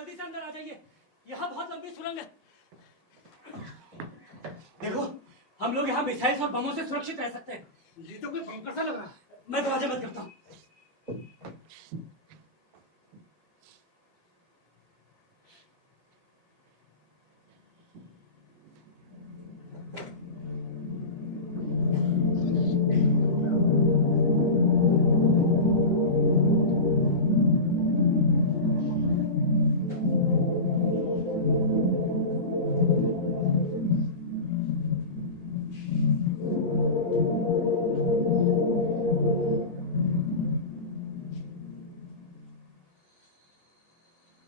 जल्दी से अंदर आ जाइए, यहाँ बहुत लंबी सुरंग है। देखो, हम लोग यहाँ मिसाइल और बमों से सुरक्षित रह सकते हैं। ये तो कोई बंकर सा लग रहा है। मैं दरवाजा बंद करता हूँ।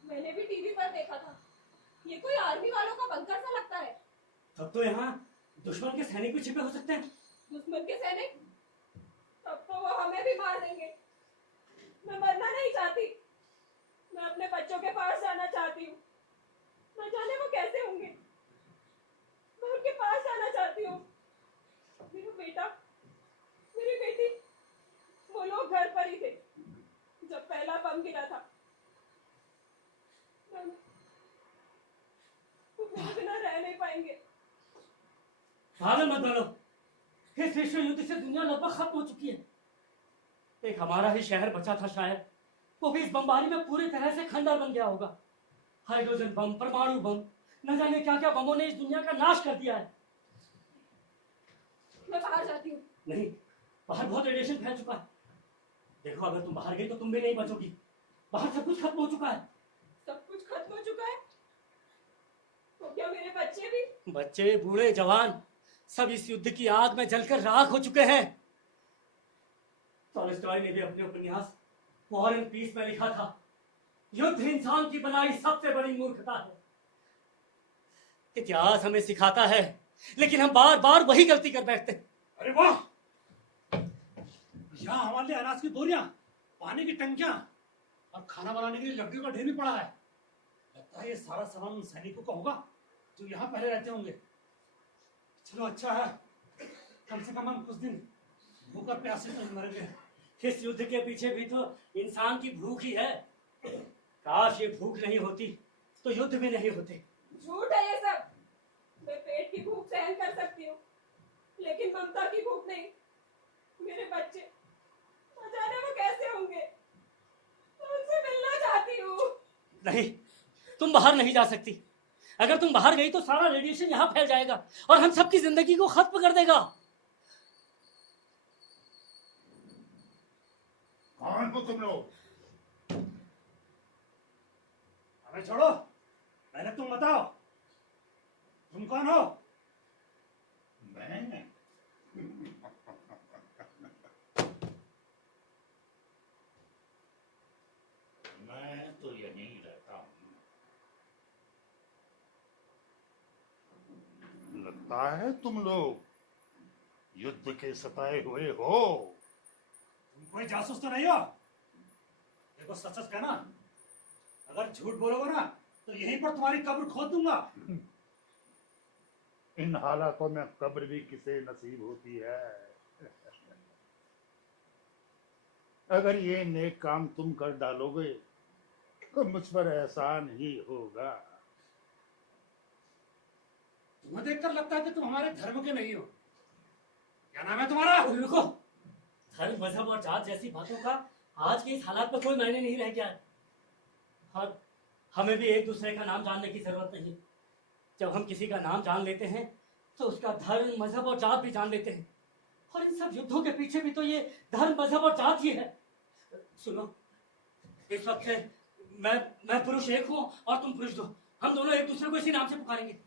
मैंने भी टीवी पर देखा था, ये कोई आर्मी वालों का बंकर सा लगता है। तब तो यहाँ दुश्मन के सैनिक भी छिपे हो सकते हैं। दुश्मन के सैनिक? तब तो वो हमें भी मार देंगे। मैं मरना नहीं चाहती, मैं अपने बच्चों के पास जाना चाहती हूँ। न जाने वो कैसे होंगे, मैं उनके पास जाना चाहती हूँ। मेरा बेटा, मेरी बेटी, वो लोग घर पर ही थे जब पहला बम गिरा था। वो मेरे बिना रह नहीं पाएंगे। पागल मत बनो, इस विश्व युद्ध से दुनिया लगभग खत्म हो चुकी है। एक हमारा ही शहर बचा था शायद, वो भी इस बमबारी में पूरी तरह से खंडर बन गया होगा। हाइड्रोजन बम, परमाणु बम, न जाने क्या क्या बमों ने इस दुनिया का नाश कर दिया है। मैं बाहर जाती हूँ। नहीं, बाहर बहुत रेडिएशन फैल चुका है। देखो, अगर तुम बाहर गई तो तुम भी नहीं बचोगी। बाहर सब कुछ खत्म हो चुका है। सब कुछ खत्म हो चुका है? तो क्या मेरे बच्चे भी? बच्चे, बूढ़े, जवान सब इस युद्ध की आग में जलकर राख हो चुके हैं। टॉलस्टॉय ने भी अपने उपन्यास वॉर एंड पीस में लिखा था, युद्ध इंसान की बनाई सबसे बड़ी मूर्खता है। इतिहास हमें सिखाता है, लेकिन हम बार बार वही गलती कर बैठते हैं। अरे वाह, यहाँ हमारे लिए अनाज की बोरियां, पानी की टंकियां और खाना बनाने के लिए लकड़ियों का ढेर भी पड़ा है। लगता है ये सारा सामान उन सैनिकों का होगा जो यहाँ पहले रहते होंगे। चलो अच्छा है, कम से कम हम कुछ दिन भूख और प्यासे तो मरेंगे। इस युद्ध के पीछे भी तो इंसान की भूख ही है। काश ये भूख नहीं होती तो युद्ध भी नहीं होते। झूठ है ये सब। मैं पेट की भूख सहन कर सकती हूँ, लेकिन ममता की भूख नहीं। मेरे बच्चे, न जाने वो कैसे होंगे। मैं उनसे मिलना चाहती हूँ। नहीं, तुम बाहर नहीं जा सकती। अगर तुम बाहर गई तो सारा रेडिएशन यहाँ फैल जाएगा और हम सबकी जिंदगी को खत्म कर देगा। कौन हो तुम लोग? हमें छोड़ो, मैंने तुम बताओ, तुम कौन हो? मैं मैं तो यहीं रहता हूँ। लगता है तुम लोग युद्ध के सताए हुए हो। तुम कोई जासूस तो नहीं हो? देखो, सच सच कहना, अगर झूठ बोलोगे ना तो यहीं पर तुम्हारी कब्र खोद दूंगा। इन हालातों में कब्र भी किसे नसीब होती है। अगर ये नेक काम तुम कर डालोगे तो मुझ पर एहसान ही होगा। तुम्हें देखकर लगता है कि तुम हमारे धर्म के नहीं हो। क्या नाम है तुम्हारा? रुको, धर्म, मजहब और जात जैसी बातों का आज के इस हालात में कोई मायने नहीं रह गया है। और हमें भी एक दूसरे का नाम जानने की जरूरत नहीं। जब हम किसी का नाम जान लेते हैं तो उसका धर्म, मजहब और जात भी जान लेते हैं। और इन सब युद्धों के पीछे भी तो ये धर्म, मजहब और जात ही है। सुनो, इस वक्त से मैं पुरुष एक हूँ और तुम पुरुष दो। हम दोनों एक दूसरे को इसी नाम से पुकारेंगे।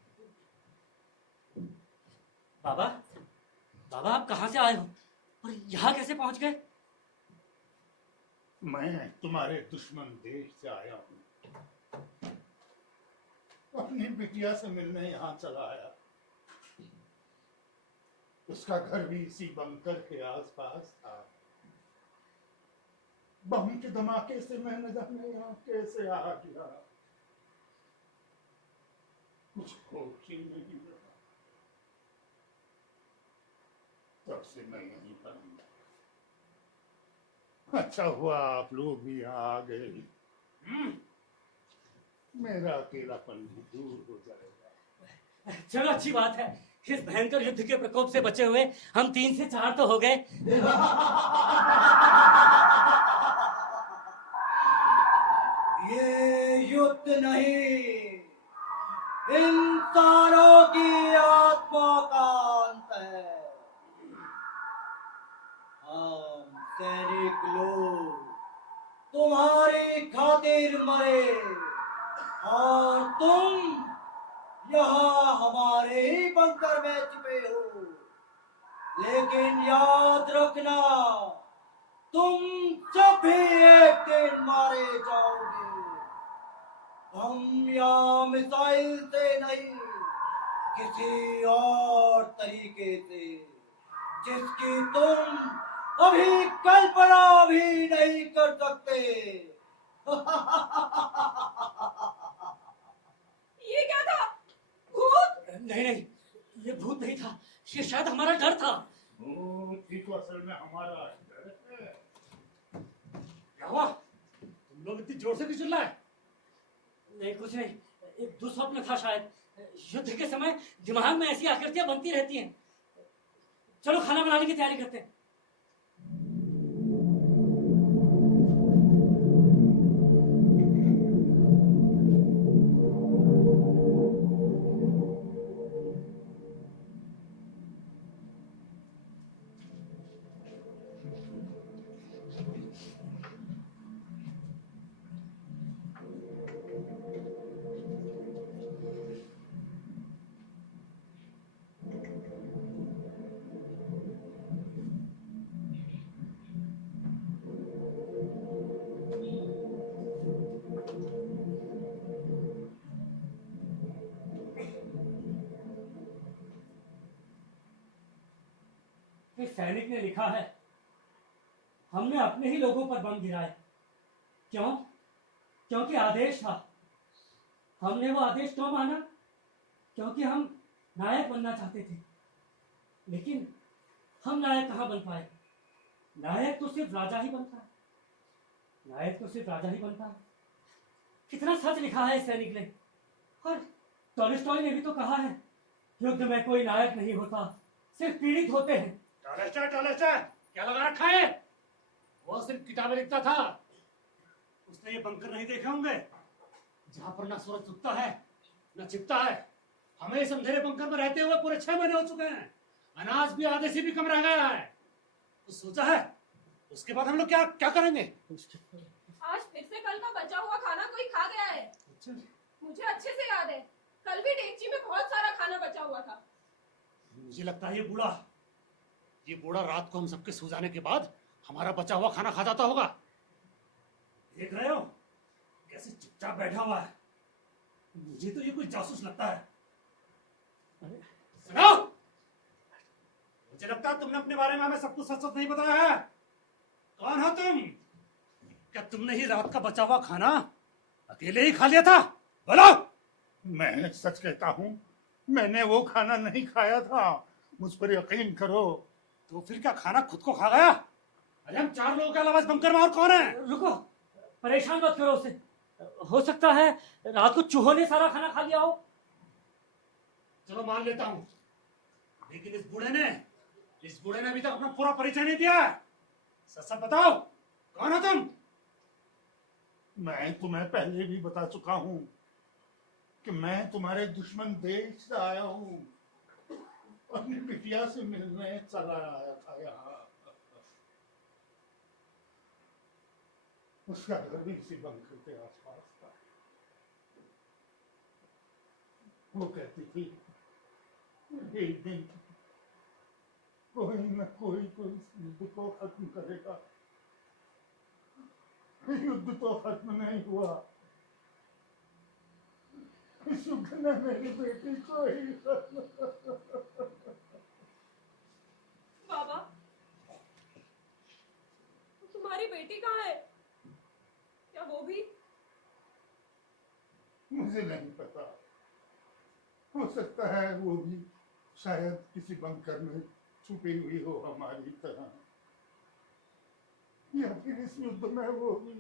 बाबा, बाबा आप कहाँ से आए हो और यहाँ कैसे पहुंच गए? मैं तुम्हारे दुश्मन देश से आया हूँ, अपनी बिटिया से मिलने यहाँ चला आया। उसका घर भी इसी बंकर के आसपास था। बम के धमाके से मैं न जाने यहाँ कैसे आ गया, कुछ होश ही नहीं रहा। तब से मैं यहीं पर हूँ। अच्छा हुआ आप लोग भी यहाँ आ गए। मेरा अकेलापन भी दूर हो जाएगा। चलो अच्छी बात है, इस भयंकर युद्ध के प्रकोप से बचे हुए हम 3 से 4 तो हो गए। ये युद्ध नहीं, इंसानों की आत्मा का अंत है। हम सैनिक लोग तुम्हारी खातिर मरे और तुम यहाँ हमारे ही बंकर में छिपे हो। लेकिन याद रखना, तुम सब भी एक दिन मारे जाओगे। हम या मिसाइल से नहीं, किसी और तरीके से, जिसकी तुम अभी कल्पना भी नहीं कर सकते। ये क्या था? भूत? नहीं नहीं, ये भूत नहीं था, ये शायद हमारा डर था। भूत ही तो असल में हमारा डर है। क्या हुआ? तुम लोग इतनी जोर से क्यों चिल्लाए? नहीं कुछ नहीं, एक दुस्वप्न था शायद। युद्ध के समय दिमाग में ऐसी आकृतियां बनती रहती हैं। चलो खाना बनाने की तैयारी करते हैं। एक सैनिक ने लिखा है, हमने अपने ही लोगों पर बम गिराए। क्यों? क्योंकि आदेश था। हमने वो आदेश क्यों माना? क्योंकि हम नायक बनना चाहते थे। लेकिन हम नायक कहाँ बन पाए? नायक तो सिर्फ राजा ही बनता है। नायक तो सिर्फ राजा ही बनता है। कितना सच लिखा है इस सैनिक ने। और टॉलस्टॉय ने भी तो कहा है, युद्ध में कोई नायक नहीं होता, सिर्फ पीड़ित होते हैं। टॉलस्टॉय क्या लगा रखा है? वो सिर्फ किताबें लिखता था। उसने ये बंकर नहीं देखे होंगे जहां पर ना सूरज उगता है ना छिपता है। हमें इस अंधेरे बंकर में रहते हुए पूरे 6 महीने हो चुके हैं। अनाज भी आधे से भी कम रह गया है। तो सोचा है उसके बाद हम लोग क्या क्या करेंगे? आज फिर से कल का बचा हुआ खाना कोई खा गया है। अच्छा, मुझे अच्छे से याद है, कल भी डेगची में बहुत सारा खाना बचा हुआ था। मुझे लगता है ये बूढ़ा रात को हम सबके सो जाने के बाद हमारा बचा हुआ खाना खा जाता होगा। देख रहे हो कैसे चुपचाप बैठा हुआ है। मुझे तो ये कोई जासूस लगता है। सुनो, मुझे लगता है तुमने अपने बारे में हमें सब कुछ सच सच नहीं बताया है। कौन हो तुम? क्या तुमने ही रात का बचा हुआ खाना अकेले ही खा लिया था? बोलो। मैं सच कहता हूँ, मैंने वो खाना नहीं खाया था। मुझ पर यकीन करो। तो फिर क्या खाना खुद को खा गया? अरे हम 4 लोगों के अलावा इस बंकर में और कौन है? रुको, परेशान मत करो उसे। हो सकता है रात को चूहों ने सारा खाना खा लिया हो। चलो मान लेता हूँ, लेकिन इस बूढ़े ने अभी तक अपना पूरा परिचय नहीं दिया। सच सच बताओ, कौन हो तुम? मैं तुम्हें पहले भी बता चुका हूँ कि मैं तुम्हारे दुश्मन देश से आया हूँ। अपनी बिटिया से मिलने चला आया था यहाँ। उसका घर भी इसी बंकर के आसपास था। वो कहती थी एक दिन कोई न कोई तो इस युद्ध को खत्म करेगा। युद्ध तो खत्म नहीं हुआ। इस युद्ध ने मेरी बेटी को ही बाबा, तुम्हारी बेटी कहाँ है? क्या वो भी? मुझे नहीं पता। हो सकता है वो भी शायद किसी बंकर में छुपी हुई हो हमारी तरह, या फिर इस युद्ध में वो भी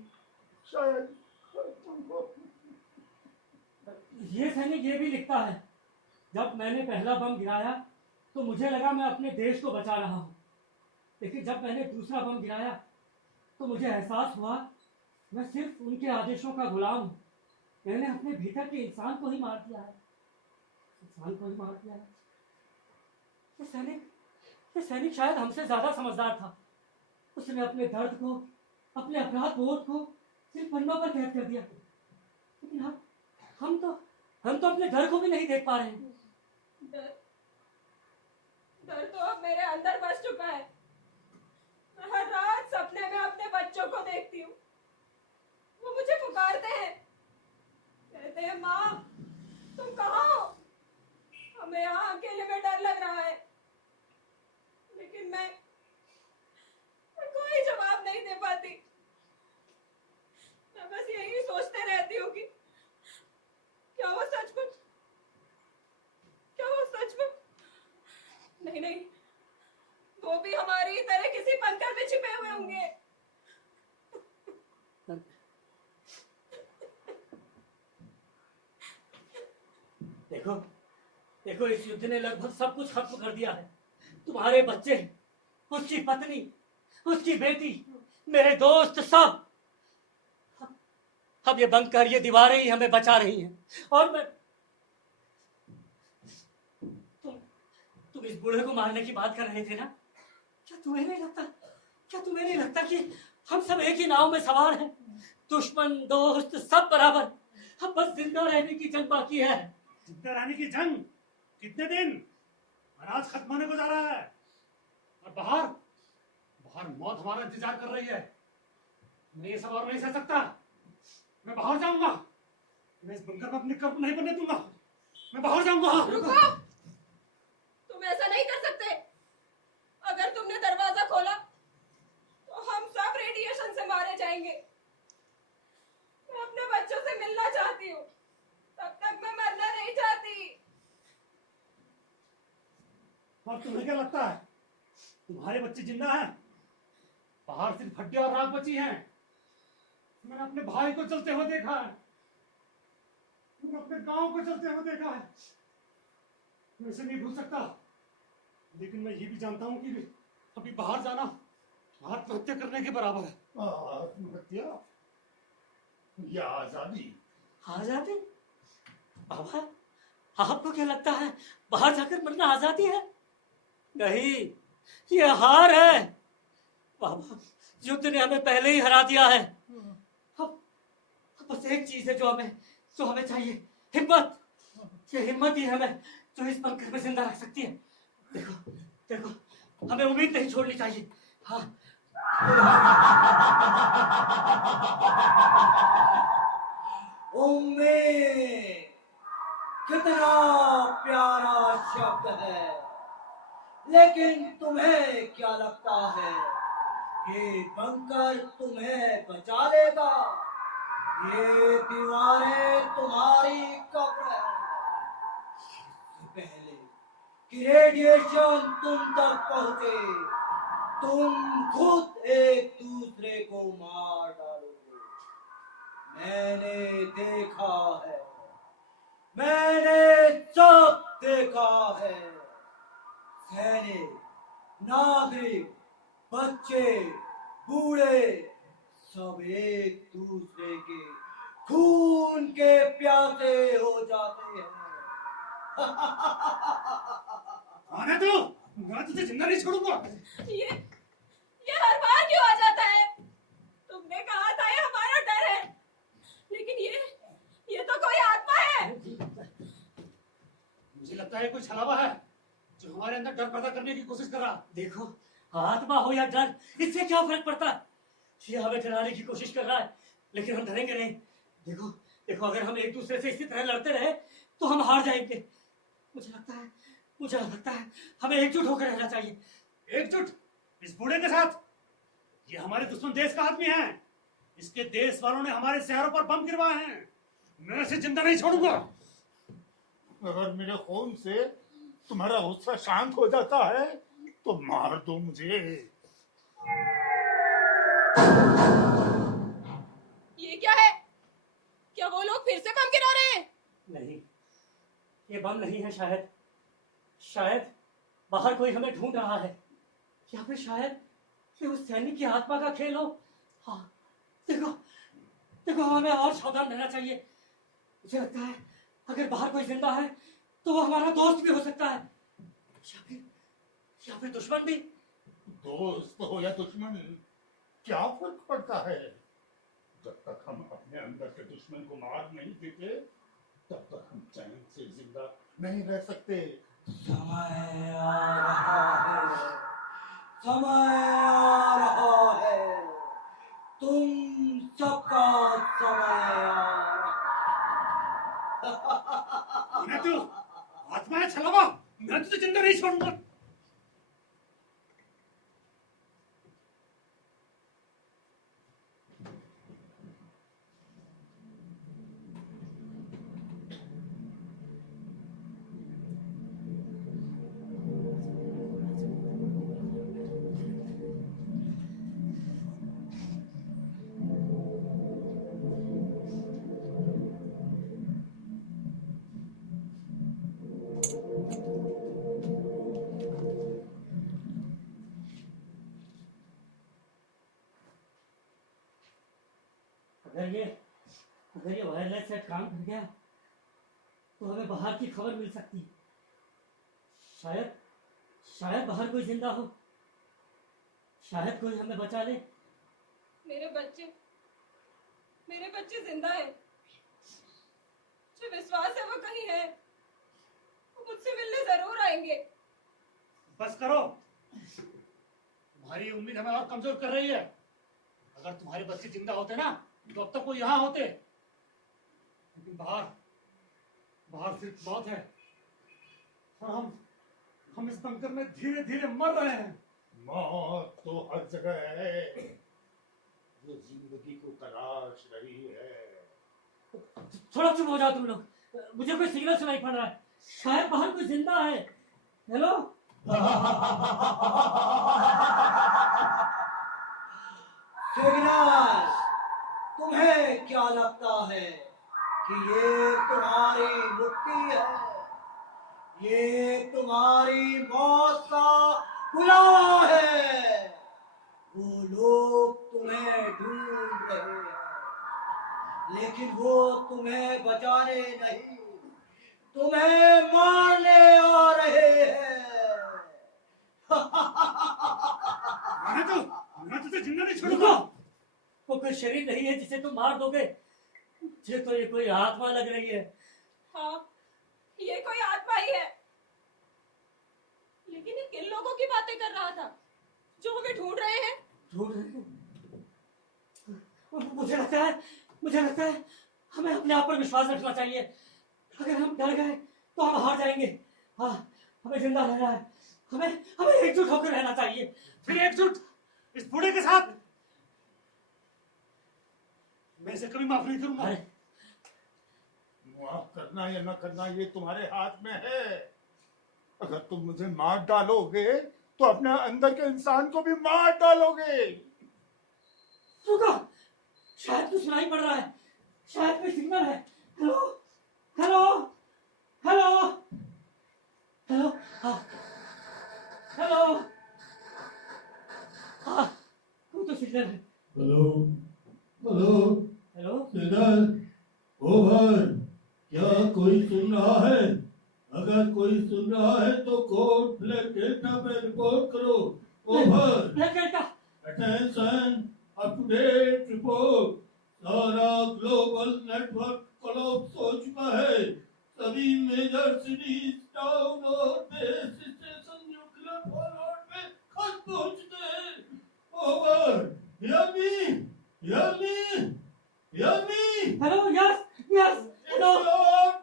शायद खत्म हो। ये सैनिक ये भी लिखता है, जब मैंने पहला बम गिराया तो मुझे लगा मैं अपने देश को बचा रहा हूँ, लेकिन जब मैंने दूसरा बम गिराया तो मुझे एहसास हुआ मैं सिर्फ उनके आदेशों का गुलाम हूँ। मैंने अपने भीतर के इंसान को ही मार दिया है, इंसान को ही मार दिया है। ये सैनिक शायद हमसे ज्यादा समझदार था। उसने अपने दर्द को, अपने अपराध बोध को सिर्फ पन्नों पर कैद कर दिया, लेकिन हम तो अपने घर को भी नहीं देख पा रहे हैं। डर डर तो अब मेरे अंदर बस चुका है। मैं हर रात सपने में अपने बच्चों को देखती हूँ। वो मुझे पुकारते हैं, कहते हैं माँ तुम कहाँ हो? हमें यहाँ अकेले में डर लग रहा है, लेकिन मैं कोई जवाब नहीं दे पाती। मैं बस यही सोचते रहती हूँ कि क्या वो सचमुच नहीं, वो भी हमारी तरह किसी बंकर में छिपे हुए होंगे। देखो इस युद्ध ने लगभग सब कुछ खत्म कर दिया है। तुम्हारे बच्चे, उसकी पत्नी, उसकी बेटी, मेरे दोस्त, सब। अब ये बंकर, ये दीवारें ही हमें बचा रही हैं। और मैं तुम इस बूढ़े को मारने की बात कर रहे थे ना? क्या तुम्हें नहीं लगता कि हम सब एक ही नाव में सवार हैं? दुश्मन दोस्त सब बराबर। अब बस जिंदा रहने की जंग बाकी है। जिंदा रहने की जंग? कितने दिन? अनाज खत्म होने को जा रहा है और बाहर मौत हमारा इंतजार कर रही है। मैं ये सब और नहीं सह सकता। मैं बाहर जाऊंगा। मैं इस बंकर में अपने कब्र नहीं बनने दूंगा। मैं बाहर जाऊंगा। रुको, तुम ऐसा नहीं कर सकते। अगर तुमने दरवाजा खोला तो हम सब रेडिएशन से मारे जाएंगे। मैं अपने बच्चों से मिलना चाहती हूँ, तब तक मैं मरना नहीं चाहती। और तुम्हें क्या लगता है तुम्हारे बच्चे जिंदा हैं? बाहर सिर्फ हड्डी और राख बची हैं। मैंने अपने भाई को चलते हुए देखा है, मैंने अपने गांव को चलते हुए देखा है। मैं इसे नहीं भूल सकता, लेकिन मैं ये भी जानता हूँ कि अभी बाहर जाना आत्महत्या करने के बराबर है। आत्महत्या या आजादी? आजादी? बाबा, आपको क्या लगता है बाहर जाकर मरना आजादी है? नहीं, ये हार है। बाबा, युद्ध ने हमें पहले ही हरा दिया है। अब बस एक चीज है जो हमें चाहिए, हिम्मत। ये हिम्मत ही हमें जो इस बंकर में जिंदा रख सकती है। देखो, हमें उम्मीद नहीं छोड़नी चाहिए। हाँ, उम्मीद कितना प्यारा शब्द है, लेकिन तुम्हें क्या लगता है ये बंकर तुम्हें बचा लेगा? ये दीवारें तुम्हारी कब्र है। इससे पहले कि रेडिएशन तुम तक पहुंचे, तुम खुद एक दूसरे को मार डालोगे। मैंने देखा है, मैंने सब देखा है। सैनिक, नागरिक, बच्चे, बूढ़े सब एक दूसरे के खून के प्यासे हो जाते हैं। आने दो, मैं तुझे जिंदा नहीं छोड़ूंगा। ये हर बार क्यों आ जाता है? तुमने कहा था ये हमारा डर है, लेकिन ये तो कोई आत्मा है। मुझे लगता है कोई छलावा है जो हमारे अंदर डर पैदा करने की कोशिश कर रहा। देखो, आत्मा हो या डर, इससे क्या फर्क पड़ता है? ये हमें डराने की कोशिश कर रहा है, लेकिन हम डरेंगे नहीं। देखो, अगर हम एक दूसरे से इसी तरह लड़ते रहे तो हम हार जाएंगे। मुझे लगता है हमें एकजुट होकर रहना चाहिए। एकजुट इस बूढ़े के साथ? ये हमारे दुश्मन देश का आदमी है। इसके देश वालों ने हमारे शहरों पर बम गिरवाए हैं। मैं इसे जिंदा नहीं छोड़ूंगा। अगर मेरे खून से तुम्हारा गुस्सा शांत हो जाता है तो मार दो मुझे। ये क्या है? क्या वो लोग फिर से बम गिरा रहे हैं? ये बम नहीं है, शायद शायद बाहर कोई हमें ढूंढ रहा है, या फिर शायद ये उस सैनिक की आत्मा का खेल हो। हाँ, देखो देखो, हमें और सावधान रहना चाहिए। मुझे लगता है अगर बाहर कोई जिंदा है तो वो हमारा दोस्त भी हो सकता है, या फिर दुश्मन भी। दोस्त हो या दुश्मन, क्या फर्क पड़ता है? जब तक हम अपने अंदर के दुश्मन को मार नहीं देते, तब तक हम चैन से जिंदा नहीं रह सकते। समय आ रहा है, समय आ रहा है, तुम सबका समय आ रहा मैं तो आत्मा है छलावा, मैं तुझे जिंदा नहीं छोड़ूंगा। अगर ये वायरलेस सेट काम कर गया तो हमें बाहर की खबर मिल सकती। शायद शायद बाहर कोई जिंदा हो, शायद कोई हमें बचा ले। मेरे बच्चे जिंदा है। मुझे विश्वास है वो कहीं है, वो मुझसे मिलने जरूर आएंगे। बस करो, तुम्हारी उम्मीद हमें और कमजोर कर रही है। अगर तुम्हारे बच्चे जिंदा होते ना तो अब तक वो यहाँ होते, लेकिन बाहर सिर्फ मौत है, और हम इस बंकर में धीरे धीरे मर रहे हैं। मौत तो हर जगह है, जो जिंदगी को तलाश रही है। थोड़ा चुप हो जाओ तुम लोग, मुझे कोई सिग्नल सुनाई पड़ रहा है, शायद बाहर कोई जिंदा है। हेलो, सिग्नल, तुम्हें क्या लगता है कि ये तुम्हारी मुक्ति है? ये तुम्हारी मौत का बुलावा है। वो लोग तुम्हें ढूंढ रहे हैं, लेकिन वो तुम्हें बचाने नहीं, तुम्हें मारने आ रहे हैं। मैं तुझे जिंदा नहीं रुको, छोड़ूंगा। वो कोई शरीर नहीं है जिसे तुम मार दोगे, मुझे तो ये कोई आत्मा लग रही है। हाँ, ये कोई आत्मा ही है। लेकिन ये किन लोगों की बातें कर रहा था जो हमें ढूंढ रहे हैं? ढूंढ रहे हैं? मुझे लगता है हमें अपने आप पर विश्वास रखना चाहिए। अगर हम डर गए तो हम हार जाएंगे। हाँ, हमें जिंदा रहना है, हमें एकजुट होकर रहना चाहिए। फिर एकजुट इस बूढ़े के साथ? मैं इसे कभी माफ नहीं करूंगा। अरे माफ करना या न करना ये तुम्हारे हाथ में है। अगर तुम मुझे मार डालोगे तो अपने अंदर के इंसान को भी मार डालोगे। रुको, शायद कुछ सुनाई पड़ रहा है, शायद कोई सिग्नल है। हेलो हेलो हेलो हेलो, हाँ हेलो, हाँ कोई तो सिग्नल है। Hello hello hello, signal over. क्या कोई सुन रहा है? अगर कोई सुन रहा है तो कोड ब्लैक डेल्टा पे रिपोर्ट करो। Over. Black delta, attention, up to date report. सारा ग्लोबल नेटवर्क कोलैप्स हो चुका है। सभी मेजर सिटीज, टाउन और बेस स्टेशन न्यूक्लियर फॉलआउट में खत्म पहुंच गए। Over. Hear me? Hear me? Hear me? Hello, yes hello.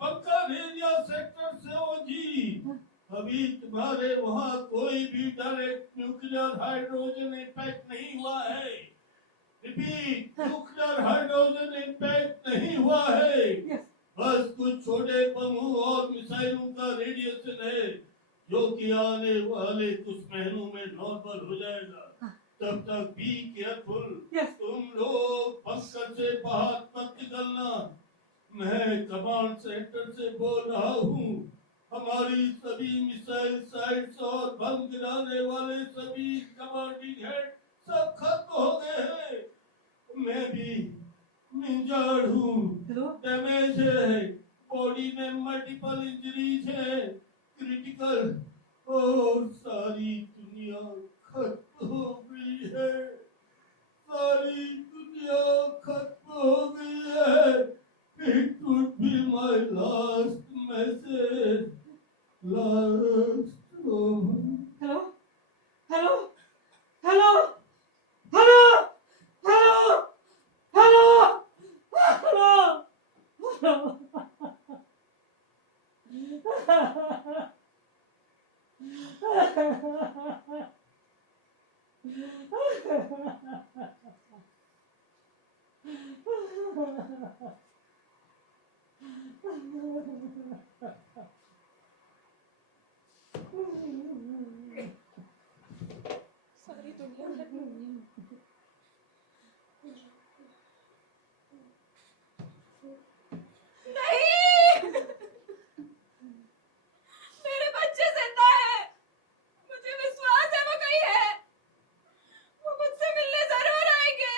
Bunker area sector से हो जी। अभी तुम्हारे वहाँ कोई भी डायरेक्ट न्यूक्लियर हाइड्रोजन इम्पैक्ट नहीं हुआ है। रिपीट, न्यूक्लियर हाइड्रोजन इम्पैक्ट नहीं हुआ है। यस, बस कुछ छोटे बमों और मिसाइलों का रेडिएशन है, जो कि आने वाले कुछ महीनों में नॉर्मल हो जाएगा। तब तक बी केयरफुल। यस। तुम लोग बंकर से बाहर मत निकलना। मैं कमांड सेंटर से बोल रहा हूँ। हमारी सभी मिसाइल साइट्स और बम गिराने वाले सभी कमांडिंग हेड सब खत्म हो गए हैं। मैं भी इंजर्ड हूँ, हेलो डैमेज है, बॉडी में मल्टीपल इंजरीज है, क्रिटिकल, और सारी दुनिया खत्म हो गई है, सारी दुनिया खत्म हो गई है। It would be my last message, last. Hello hello hello hello hello hello सारी दुनिया खत्म हो गई। नहीं, मेरे बच्चे जिंदा है, मुझे विश्वास है वो कहीं है, वो मुझसे मिलने जरूर आएंगे।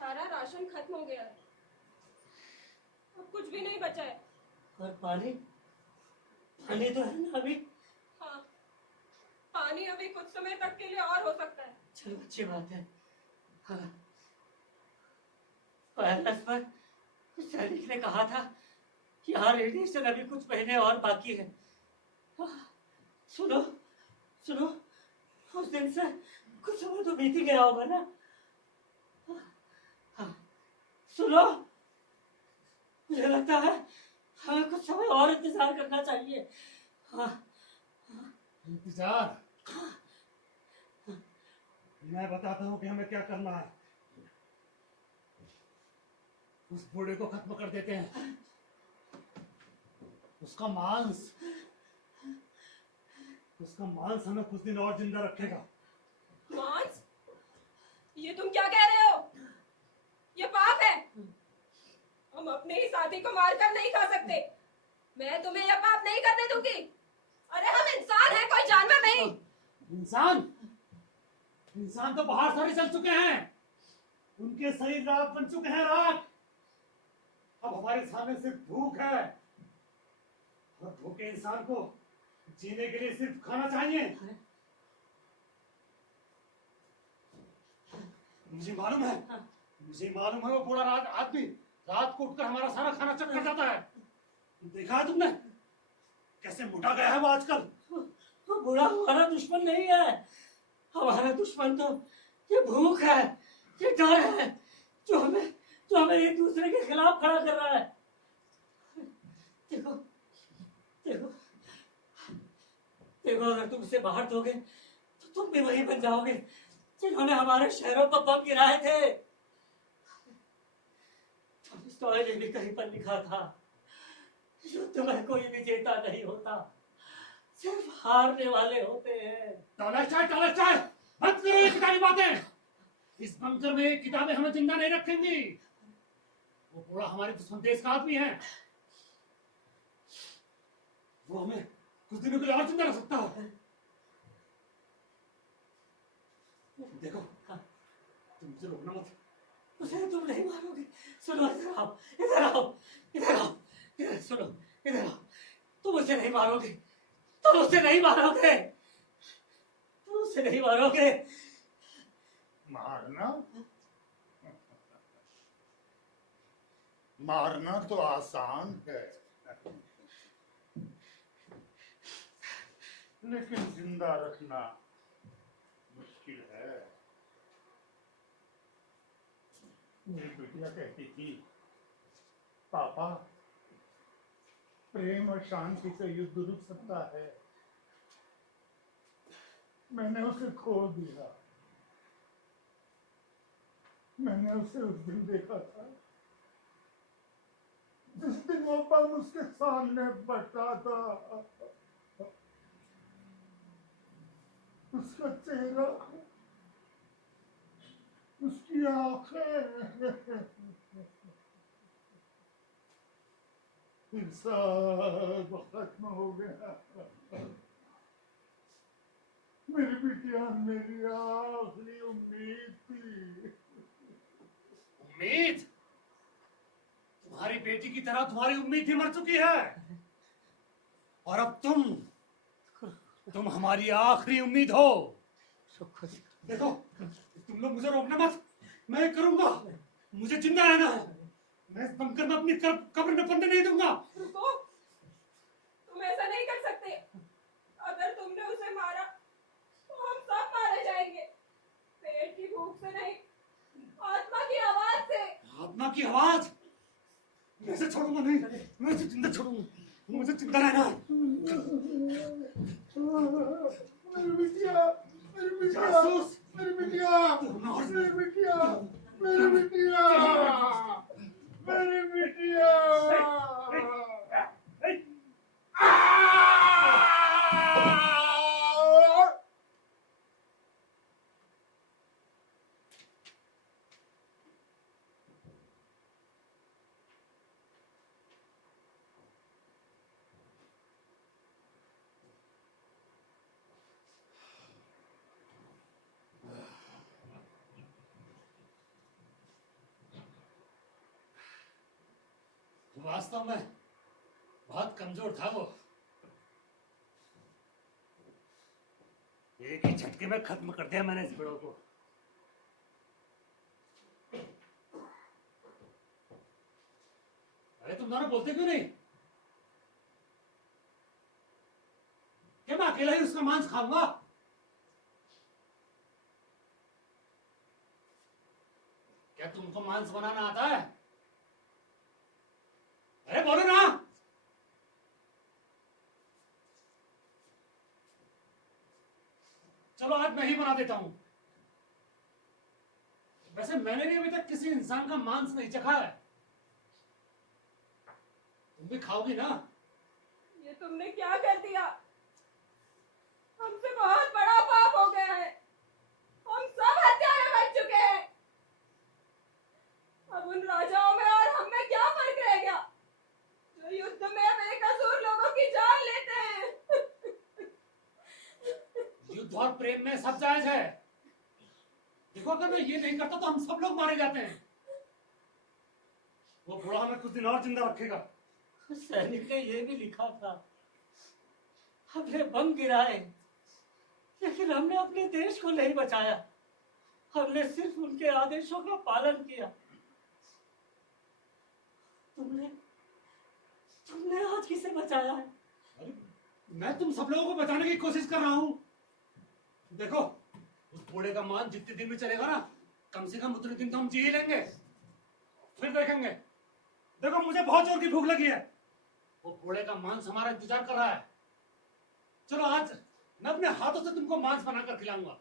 सारा राशन खत्म हो गया है, अब कुछ भी नहीं बचा है। और पानी पानी तो है ना अभी? हाँ, पानी अभी कुछ समय तक के लिए और हो सकता है। चलो अच्छी बात है। हाँ वायरस पर सैनिक ने कहा था कि यहाँ रेडिएशन अभी कुछ महीने और बाकी है। हाँ, सुनो सुनो, उस दिन से कुछ समय तो बीत ही गया होगा ना। हाँ, सुनो, मुझे लगता है हमें कुछ समय और इंतजार करना चाहिए। हाँ इंतजार? मैं बताता हूँ कि हमें क्या करना है। उस बूढ़े को खत्म कर देते हैं, उसका मांस हमें कुछ दिन और जिंदा रखेगा। मांस? ये तुम क्या कह रहे हो? ये पाप है। हम अपने ही साथी को मारकर नहीं खा सकते। मैं तुम्हें यह पाप नहीं करने दूंगी। अरे हम इंसान हैं, कोई जानवर नहीं। इंसान तो बाहर सारे चल चुके हैं, उनके शरीर राख बन चुके हैं, राख। अब हमारे सामने सिर्फ भूख है, और भूखे इंसान को जीने के लिए सिर्फ खाना चाहिए। मुझे मालूम है वो बूढ़ा आदमी रात को उठकर हमारा सारा खाना चट कर जाता है। देखा है तुमने कैसे मोटा गया है वो आजकल? वो बूढ़ा हमारा दुश्मन नहीं है, हमारा दुश्मन तो ये भूख है, ये डर है, जो हमें एक दूसरे के खिलाफ खड़ा कर रहा है। देखो देखो देखो, अगर तुम इसे बाहर दोगे तो तुम भी वही बन जाओगे जिन्होंने हमारे शहरों पर बम गिराए थे। टॉलस्टॉय ने भी कहीं पर लिखा था, युद्ध में कोई विजेता नहीं होता, सिर्फ हारने वाले होते हैं। टॉलस्टॉय बंद करो ये किताबी बातें। इस बंकर में ये किताबें हमें जिंदा नहीं रखेंगी। वो बूढ़ा हमारे दुश्मन देश का आदमी है, वो हमें कुछ दिनों के लिए और जिंदा रख सकता है। देखो, तुम मुझे रोकना मत। उसे तुम नहीं मारोगे। सुनो, इधर आओ, इधर आओ, इधर आओ, इधर सुनो, इधर आओ। तुम उसे नहीं मारोगे, तुम उसे नहीं मारोगे, तुम उसे नहीं मारोगे। मारना तो आसान है, लेकिन जिंदा रखना मुश्किल है। मेरी बिटिया कहती थी, पापा प्रेम और शांति से युद्ध रुक सकता है। मैंने उसे खो दिया। मैंने उसे उस दिन देखा था जिस दिन वो बम उसके सामने बटा था। उसका चेहरा, उसकी आंखें, फिर सब खत्म हो गया। मेरी बिटिया मेरी आखिरी उम्मीद थी। उम्मीद? तुम्हारी बेटी की तरह तुम्हारी उम्मीद भी मर चुकी है, और अब तुम हमारी आखिरी उम्मीद हो। देखो, तुम लोग मुझे रोकना मत, मैं करूंगा। मुझे जिंदा रहना है, मैं इस बंकर में अपनी कब्र में पड़ने नहीं दूंगा। रुको, तुम ऐसा नहीं कर सकते। अगर तुमने उसे मारा तो हम सब मारे जाएंगे। पेट की भूख से नहीं, आत्मा की आवाज से। आत्मा की आवाज? मैं इसे छोड़ूंगा नहीं, मैं इसे जिंदा छोड़ूंगा। मुझे जिंदा रहना है। मेरी बिटिया, मेरी बिटिया, जासूस! मेरी बिटिया, मेरी बिटिया, मेरी बिटिया, मेरी बिटिया। वास्तव में बहुत कमजोर था वो। एक ही झटके में खत्म कर दिया मैंने इस बड़ों को। अरे तुम दोनों बोलते क्यों नहीं? क्या मैं अकेला ही उसका मांस खाऊंगा? क्या तुमको मांस बनाना आता है? अरे बोलो ना। चलो आज मैं ही बना देता हूं। वैसे मैंने भी अभी तक किसी इंसान का मांस नहीं चखा है। तुम भी खाओगी ना? ये तुमने क्या कर दिया? हमसे बहुत बड़ा पाप हो गया है। हम सब हत्यारे बन चुके हैं। अब उन राजाओं में और हम में क्या फर्क रह गया जो युद्ध में बेकसूर लोगों की जान लेते हैं? युद्ध और प्रेम में सब जायज है। देखो, अगर मैं ये नहीं करता तो हम सब लोग मारे जाते हैं। वो बूढ़ा हमें कुछ दिन और जिंदा रखेगा। सैनिक ने ये भी लिखा था, हमने बम गिराए लेकिन हमने अपने देश को नहीं बचाया। हमने सिर्फ उनके आदेशों का पालन किया। तुमने आज किसे बचाया है? अरे, मैं तुम सब लोगों को बचाने की कोशिश कर रहा हूं। देखो, उस बूढ़े का मान जितने दिन में चलेगा ना, कम से कम उतने दिन तो हम जी ही लेंगे। फिर देखेंगे। देखो, मुझे बहुत जोर की भूख लगी है। वो बूढ़े का मांस हमारा इंतजार कर रहा है। चलो, आज मैं अपने हाथों से तुमको मांस बनाकर खिलाऊंगा।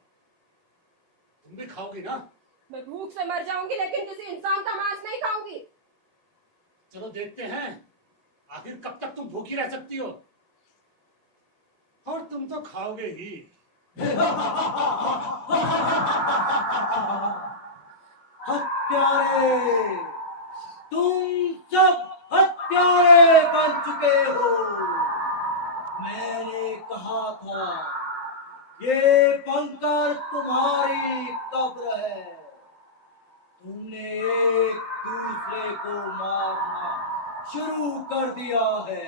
तुम भी खाओगी ना? मैं भूख से मर जाऊंगी लेकिन किसी इंसान का मांस नहीं खाऊंगी। चलो देखते हैं, आखिर कब तक तुम भूखी रह सकती हो। और तुम तो खाओगे ही। हत्यारे, तुम सब हत्यारे बन चुके हो। मैंने कहा था ये बंकर तुम्हारी कब्र है। तुमने एक दूसरे को मारना शुरू कर दिया है।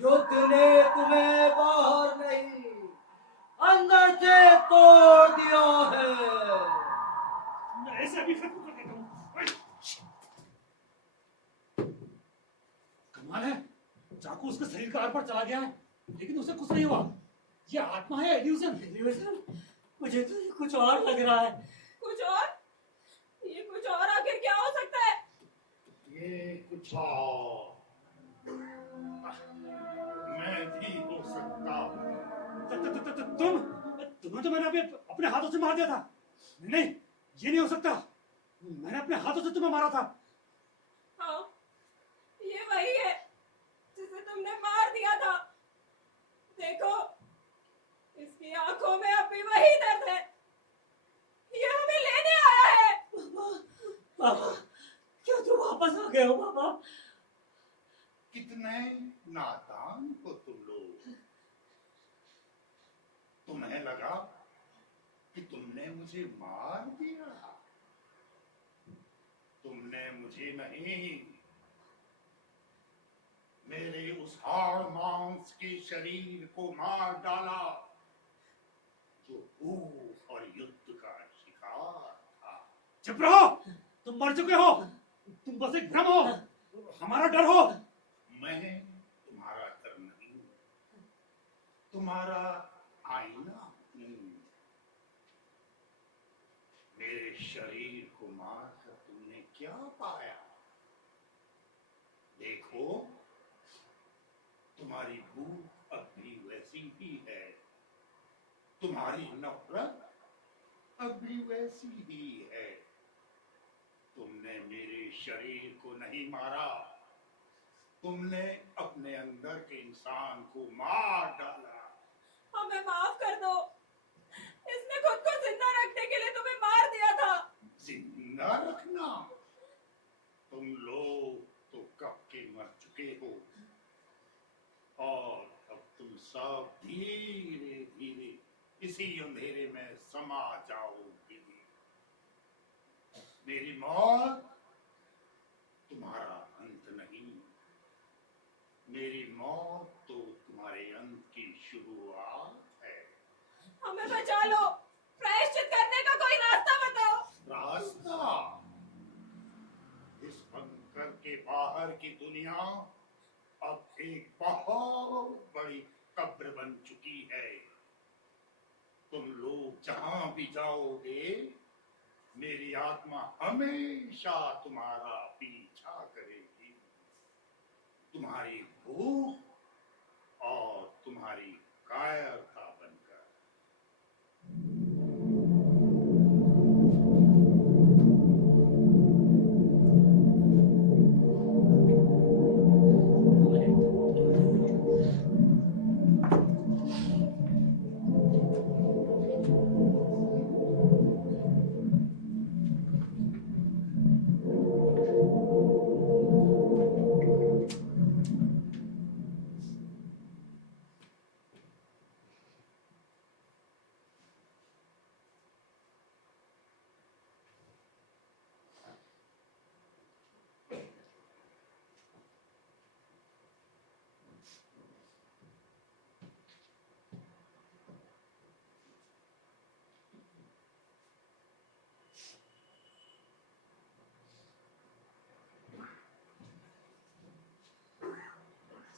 युद्ध ने तुम्हें बाहर नहीं, अंदर से तोड़ दिया है। मैं ऐसे भी खत्म कर देता हूं। कमाल है, चाकू उसके शरीर का आर पार चला गया है लेकिन उसे कुछ नहीं हुआ। ये आत्मा है इल्यूजन। इल्यूजन? मुझे तो ये कुछ और लग रहा है। कुछ और? ये कुछ और आखिर ये कुछ और मैं भी हो सकता हूँ। तुम्हें तो मैंने अभी अपने हाथों से मार दिया था। नहीं, ये नहीं हो सकता। मैंने अपने हाथों से तुम्हें मारा था। हाँ, ये वही है जिसे तुमने मार दिया था। देखो, इसकी आंखों में अब भी वही दर्द है। ये हमें लेने आया है। पापा, क्या तुम वापस आ गए हो पापा? कितने नादान हो तुम लोग। तुम्हें लगा कि तुमने मुझे मार दिया। तुमने मुझे नहीं, मेरे उस हाड़ मांस के शरीर को मार डाला जो भूख और युद्ध का शिकार था। चुप रहो, तुम मर चुके हो। तुम बस एक भ्रम हो, हमारा डर हो। मैं तुम्हारा डर नहीं हूं, तुम्हारा आईना हूं। मेरे शरीर को मारकर तुमने क्या पाया? देखो, तुम्हारी भूख अब भी वैसी ही है, तुम्हारी नफरत अब भी वैसी ही है। तुमने मेरे शरीर को नहीं मारा, तुमने अपने अंदर के इंसान को मार डाला। हमें माफ कर दो। इसने खुद को जिंदा रखने के लिए तुम्हें मार दिया था। जिंदा रखना? तुम लोग तो कब के मर चुके हो और अब तुम सब धीरे धीरे इसी अंधेरे में समा जाओगे। मेरी मौत तुम्हारा अंत नहीं, मेरी मौत तो तुम्हारे अंत की शुरुआत है। हमें बचा लो। प्रायश्चित करने का कोई रास्ता बताओ। रास्ता? इस बंकर के बाहर की दुनिया अब एक बहुत बड़ी कब्र बन चुकी है। तुम लोग जहां भी जाओगे, मेरी आत्मा हमेशा तुम्हारा पीछा करेगी। तुम्हारी भूख और तुम्हारी कायरता बनकर।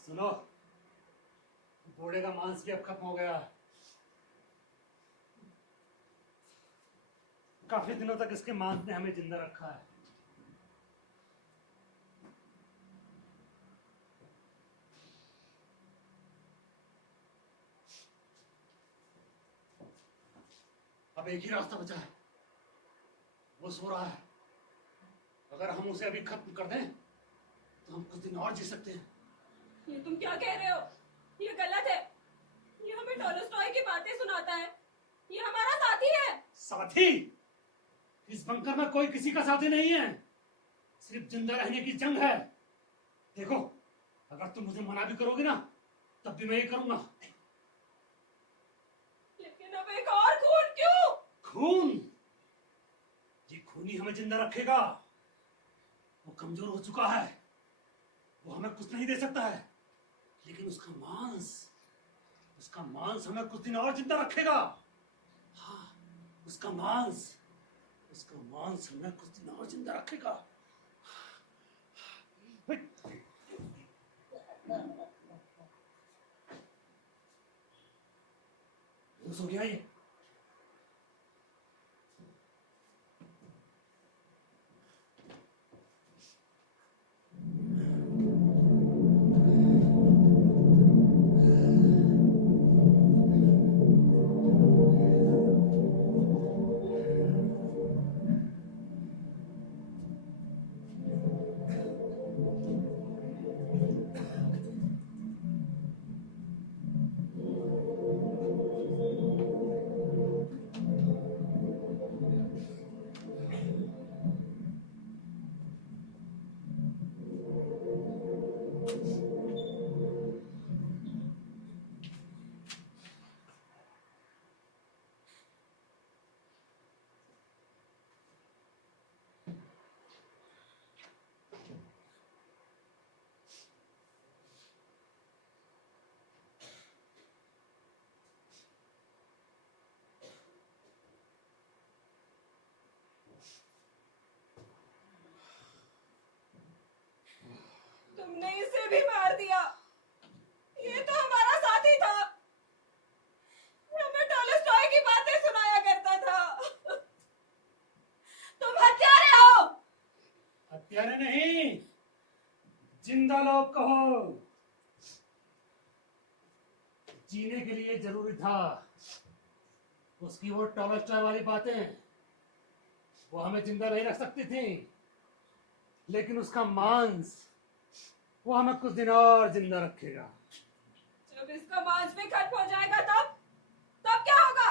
सुनो, घोड़े का मांस भी अब खत्म हो गया। काफी दिनों तक इसके मांस ने हमें जिंदा रखा है। अब एक ही रास्ता बचा है, वो सो रहा है। अगर हम उसे अभी खत्म कर दें तो हम कुछ दिन और जी सकते हैं। ये तुम क्या कह रहे हो? ये गलत है। ये हमें टॉलस्टॉय की बातें सुनाता है। ये हमारा साथी है। साथी? इस बंकर में कोई किसी का साथी नहीं है, सिर्फ जिंदा रहने की जंग है। देखो, अगर तुम मुझे मना भी करोगे ना, तब भी मैं ये करूंगा। लेकिन अब एक और खून क्यों? खून? ये खून ही हमें जिंदा रखेगा। वो कमजोर हो चुका है, वो हमें कुछ नहीं दे सकता है, लेकिन उसका मांस हमें कुछ दिन और जिंदा रखेगा। हाँ, उसका मांस हमें कुछ दिन और जिंदा रखेगा। लूज हो गया ये। हत्यारे नहीं, जिंदा लोग कहो। जीने के लिए जरूरी था उसकी वो टॉलस्टॉय वाली बातें, वो हमें जिंदा नहीं रख सकती थी, लेकिन उसका मांस वो हमें कुछ दिन और जिंदा रखेगा। जब इसका मांस भी खत्म हो जाएगा तब तब क्या होगा?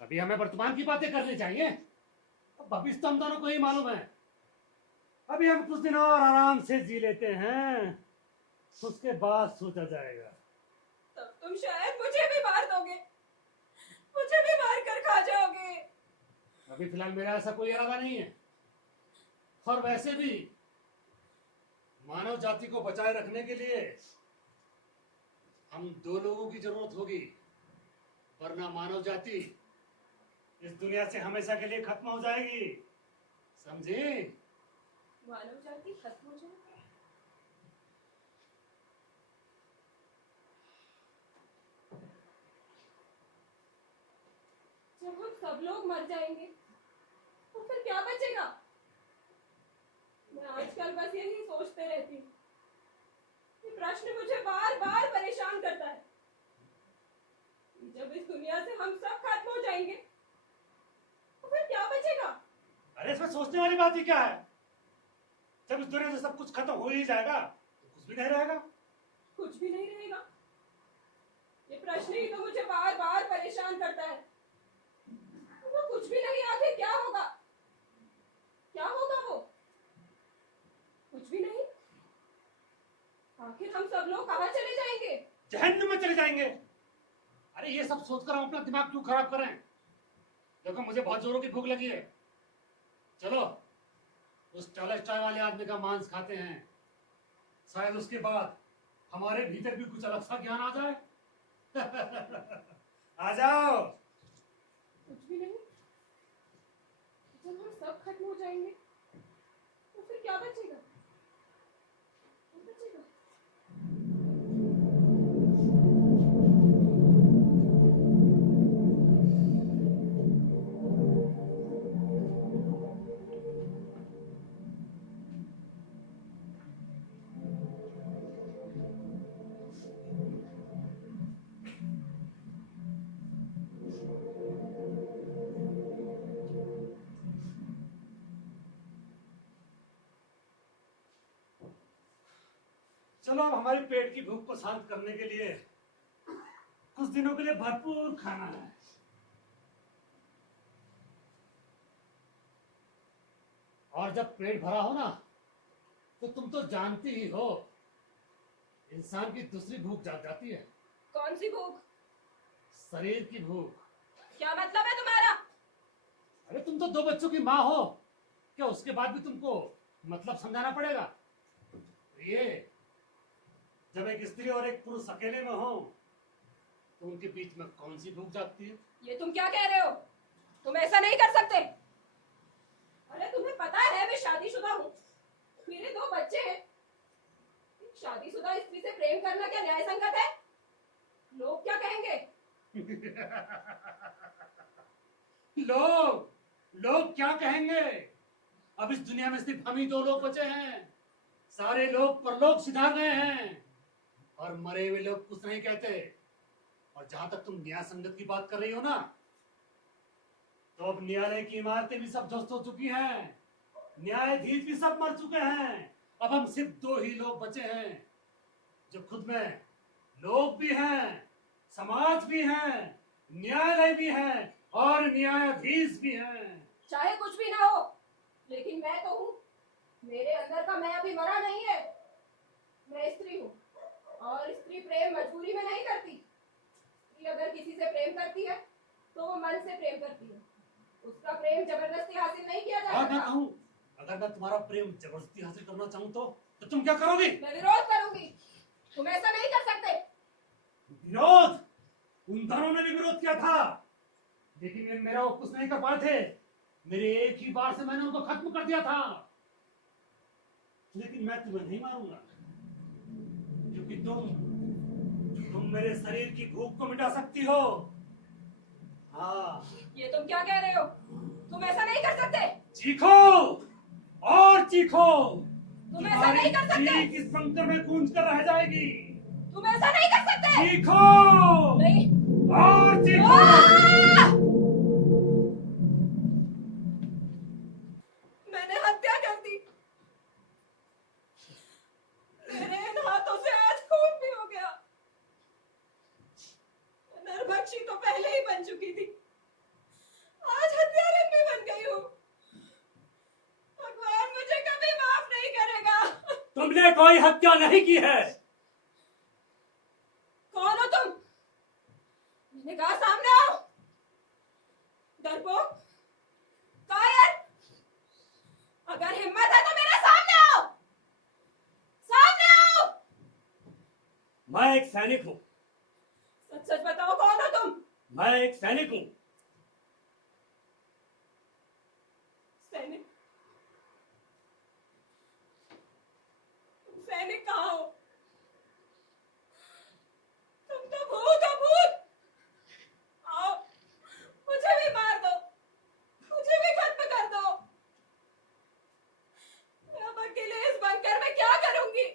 अभी हमें वर्तमान की बातें करनी चाहिए। अब भविष्य तो हम दोनों को ही मालूम है। अभी हम कुछ दिन और आराम से जी लेते हैं, उसके बाद सोचा जाएगा। तब तुम शायद मुझे भी मार दोगे, मुझे भी मार कर खा जाओगे। अभी फिलहाल मेरा ऐसा कोई इरादा नहीं है, और वैसे भी मानव जाति को बचाए रखने के लिए हम दो लोगों की जरूरत होगी, वरना मानव जाति इस दुनिया से हमेशा के लिए खत्म हो जाएगी। समझे? मानव जाति खत्म हो जाएगी? जब हम सब लोग मर जाएंगे तो फिर क्या बचेगा? मैं आजकल बस यही सोचते रहती हूँ। ये प्रश्न मुझे बार बार परेशान करता है। जब इस दुनिया से हम सब खत्म हो जाएंगे तो फिर क्या बचेगा? अरे इसमें सोचने वाली बात ही क्या है? जब इस दुनिया से सब कुछ खत्म हो ही जाएगा तो कुछ भी नहीं रहेगा। कुछ भी नहीं रहेगा? ये प्रश्न ही तो मुझे बार बार परेशान करता है। वो कुछ भी नहीं, आखिर क्या होगा? क्या होगा वो? कुछ भी नहीं। आखिर हम सब लोग कहाँ चले जाएंगे? जहन्नुम में चले जाएंगे। अरे ये सब सोचकर हम अपना दिमाग क्यों खराब करें? देखो मुझे बहुत जोरों की भूख लगी है, चलो उस टॉलस्टॉय वाले आदमी का मांस खाते हैं। शायद उसके बाद हमारे भीतर भी कुछ अलग सा ज्ञान आ जाए। आ जाओ। कुछ भी नहीं। जब हम सब खत्म हो जाएंगे तो फिर क्या बचेगा? क्या बचेगा? चलो अब हमारे पेट की भूख को शांत करने के लिए कुछ दिनों के लिए भरपूर खाना है। और जब पेट भरा हो ना तो तुम तो जानती ही हो, इंसान की दूसरी भूख जाग जाती है। कौन सी भूख? शरीर की भूख। क्या मतलब है तुम्हारा? अरे तुम तो दो बच्चों की माँ हो, क्या उसके बाद भी तुमको मतलब समझाना पड़ेगा? ये जब एक स्त्री और एक पुरुष अकेले में हो तो उनके बीच में कौन सी भूख जागती है? ये तुम क्या कह रहे हो? तुम ऐसा नहीं कर सकते। अरे तुम्हें पता है मैं शादीशुदा हूँ, मेरे 2 बच्चे हैं। एक शादीशुदा स्त्री से प्रेम करना क्या न्याय संगत है? लोग क्या कहेंगे? लोग क्या कहेंगे? अब इस दुनिया में सिर्फ हम ही 2 लोग बचे हैं। सारे लोग परलोक सिधार गए हैं और मरे हुए लोग कुछ नहीं कहते। और जहां तक तुम न्याय संगत की बात कर रही हो ना, तो अब न्यायालय की इमारतें भी सब ध्वस्त हो चुकी हैं, न्यायाधीश भी सब मर चुके हैं। अब हम सिर्फ 2 ही लोग बचे हैं जो खुद में लोग भी हैं, समाज भी हैं, न्यायालय भी है और न्यायाधीश भी हैं। चाहे कुछ भी ना हो, लेकिन मैं तो हूँ। मेरे अंदर का मैं अभी मरा नहीं है। मैं स्त्री हूँ और स्त्री प्रेम मजबूरी में नहीं करती। स्त्री अगर किसी से प्रेम करती है तो वो मन से प्रेम करती है। उसका प्रेम जबरदस्ती हासिल नहीं किया जा और मैं सकता। कहूँ, अगर मैं तुम्हारा प्रेम जबरदस्ती हासिल करना चाहूँ तो तुम क्या करोगी? मैं विरोध करूंगी। तुम ऐसा नहीं कर सकते। विरोध? उन दोनों ने भी विरोध किया था, लेकिन वे मेरा वो कुछ नहीं कर पाए थे। मेरे एक ही बार से मैंने उनको खत्म कर दिया था। लेकिन मैं तुम्हें नहीं मारूंगा, क्योंकि तुम मेरे शरीर की भूख को मिटा सकती हो। हाँ, ये तुम क्या कह रहे हो? तुम ऐसा नहीं कर सकते। चीखो, और चीखो। तुम ऐसा नहीं कर सकते। चीख इस बंकर में गूंज कर रह जाएगी। तुम ऐसा नहीं कर सकते। चीखो नहीं। और चीखो। मैंने हत्या कर दी। मेरे इन हाथों से आज खून भी हो गया। नरभक्षी तो पहले ही बन चुकी थी, आज हत्यारे में बन गई हूँ। भगवान मुझे कभी माफ नहीं करेगा। तुमने कोई हत्या नहीं की है। कौन हो तुम? मैंने कहा सामने आओ। डरपोक, कायर, अगर हिम्मत है तो मेरे सामने आओ। सामने आओ। मैं एक सैनिक हूँ। सच सच बताओ, कौन हो तुम? मैं एक सैनिक हूँ। सैनिक? तुम सैनिक कहाँ हो? तुम तो भूत हो, भूत। आओ, मुझे भी मार दो, मुझे भी खत्म कर दो। मैं अब अकेले इस बंकर में क्या करूंगी?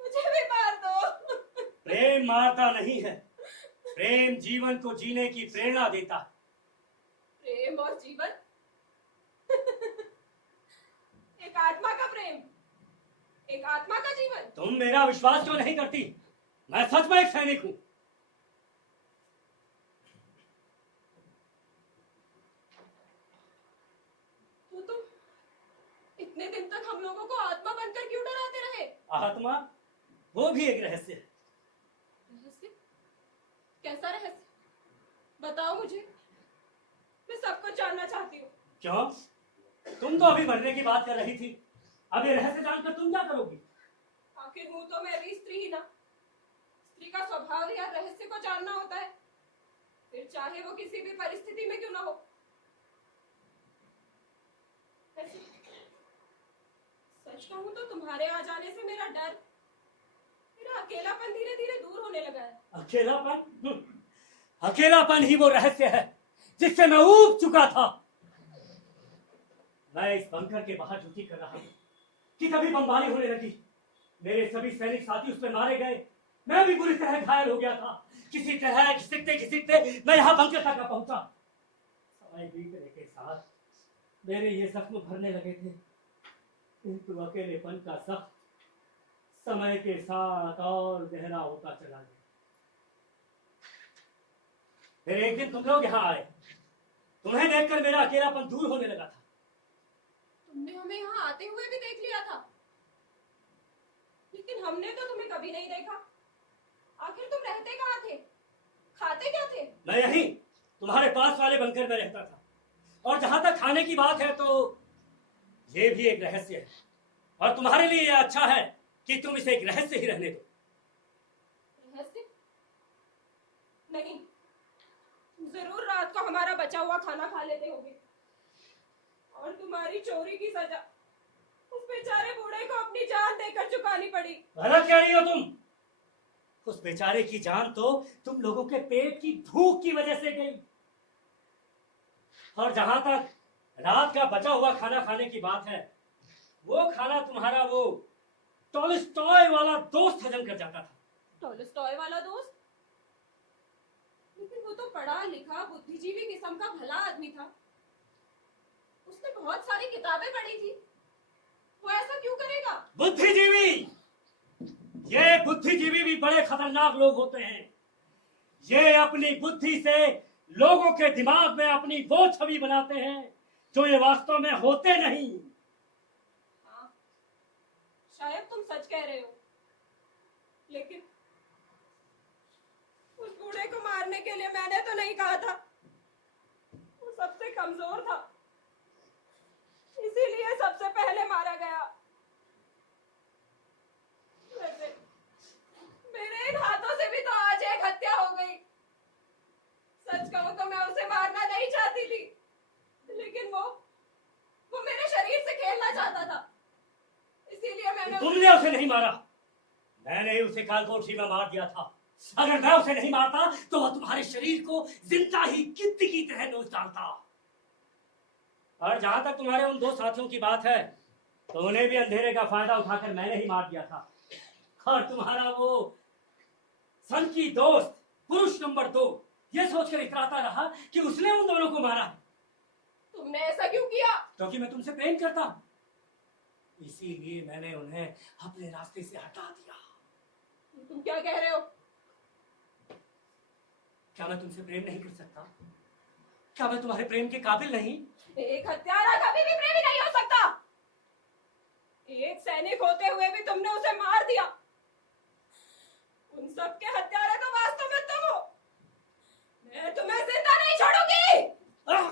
मुझे भी मार दो। प्रेम मारता नहीं है, प्रेम जीवन को जीने की प्रेरणा देता है। प्रेम और जीवन? एक आत्मा का प्रेम, एक आत्मा का जीवन। तुम मेरा विश्वास क्यों नहीं करती? मैं सच में एक सैनिक हूँ। तो तुम इतने दिन तक हम लोगों को आत्मा बनकर क्यों डराते रहे? आत्मा वो भी एक रहस्य है। रहस्य? कैसा रहस्य? बताओ मुझे, मैं सब कुछ जानना चाहती हूँ। क्यों? तुम तो अभी मरने की बात कर रही थी। अब ये रहस्य जानकर तुम क्या करोगी? आखिर हूँ तो मैं भी स्त्री ही ना। स्त्री का स्वभाव या रहस्य को जानना होता है, फिर चाहे वो किसी भी परिस्थिति में क्यों ना हो। वैसे, सच कहूँ तो तुम्हारे आ जाने से मेरा डर, मेरा अकेलापन धीरे धीरे दूर होने लगा है। अकेलापन? अकेलापन ही वो रहस्य है जिससे मैं ऊब चुका था। मैं इस बंकर के बाहर ड्यूटी कर रहा था कि तभी बमबारी होने लगी। मेरे सभी सैनिक साथी उसमें मारे गए। मैं भी बुरी तरह घायल हो गया था। किसी तरह घिसटते मैं यहाँ बंकर तक पहुंचा। समय बीतने के साथ मेरे ये जख्म भरने लगे थे, किंतु अकेलेपन का सख्त समय के साथ और गहरा होता चला गया। फिर एक दिन तुम लोग यहाँ आए। तुम्हें देखकर मेरा अकेलापन दूर होने लगा था। तुमने हमें यहाँ आते हुए भी देख लिया था, लेकिन हमने तो तुम्हें कभी नहीं देखा। आखिर तुम रहते कहाँ थे? खाते क्या थे? मैं यहीं तुम्हारे पास वाले बंकर में रहता था। और जहां तक खाने की बात है तो ये भी एक रहस्य है, और तुम्हारे लिए यह अच्छा है कि तुम इसे एक रहस्य ही रहने दो। रहस्य? नहीं, जरूर रात को हमारा बचा हुआ खाना खा लेते होगे, और तुम्हारी चोरी की सजा उस बेचारे बूढ़े को अपनी जान देकर चुकानी पड़ी। गलत कह रही हो तुम। उस बेचारे की जान तो तुम लोगों के पेट की भूख की वजह से गई। और जहां तक रात का बचा हुआ खाना खाने की बात है, वो खाना तुम्हारा वो टॉलस्टॉय वाला दोस्त हजम कर जाता था। टॉलस्टॉय वाला दोस्त? लेकिन वो तो पढ़ा लिखा बुद्धिजीवी किस्म का भला आदमी था। उसने बहुत सारी किताबें पढ़ी थी। वो ऐसा क्यों करेगा? बुद्धिजीवी? ये बुद्धिजीवी भी बड़े खतरनाक लोग होते हैं। ये अपनी बुद्धि से लोगों के दिमाग में अपनी वो छवि बनाते हैं जो ये वास्तव में होते नहीं। हाँ, शायद तुम सच कह रहे हो, लेकिन उस बूढ़े को मारने के लिए मैंने तो नहीं कहा था। वो सबसे कमजोर था, इसीलिए सबसे पहले मारा गया। वैसे मेरे इन हाथों से भी तो आज एक हत्या हो गई। सच कहूं तो मैं उसे मारना नहीं चाहती थी, लेकिन वो मेरे शरीर से खेलना चाहता था, इसीलिए मैंने तुमने उसे नहीं मारा, मैंने उसे कालकोठरी में मार दिया था। अगर मैं उसे नहीं मारता तो वह तुम्हारे शरीर को जिंदा ही गिद्ध की तरह नोच डालता। और जहां तक तुम्हारे उन दो साथियों की बात है, तो उन्हें भी अंधेरे का फायदा उठाकर मैंने ही मार दिया था। और तुम्हारा वो सन की दोस्त पुरुष नंबर 2 ये सोचकर इतराता रहा कि उसने उन दोनों को मारा, तुमने ऐसा क्यों किया? क्योंकि मैं तुमसे प्रेम करता हूं। इसीलिए मैंने उन्हें अपने रास्ते से हटा दिया। तुम क्या कह रहे हो? क्या मैं तुमसे प्रेम नहीं कर सकता? क्या मैं तुम्हारे प्रेम के काबिल नहीं? एक हत्यारा कभी भी प्रेमी नहीं हो सकता। एक सैनिक होते हुए भी तुमने उसे मार दिया। उन सब के हत्यारे तो वास्तव में तुम हो। मैं तुम्हें जिंदा नहीं छोड़ूंगी। आह!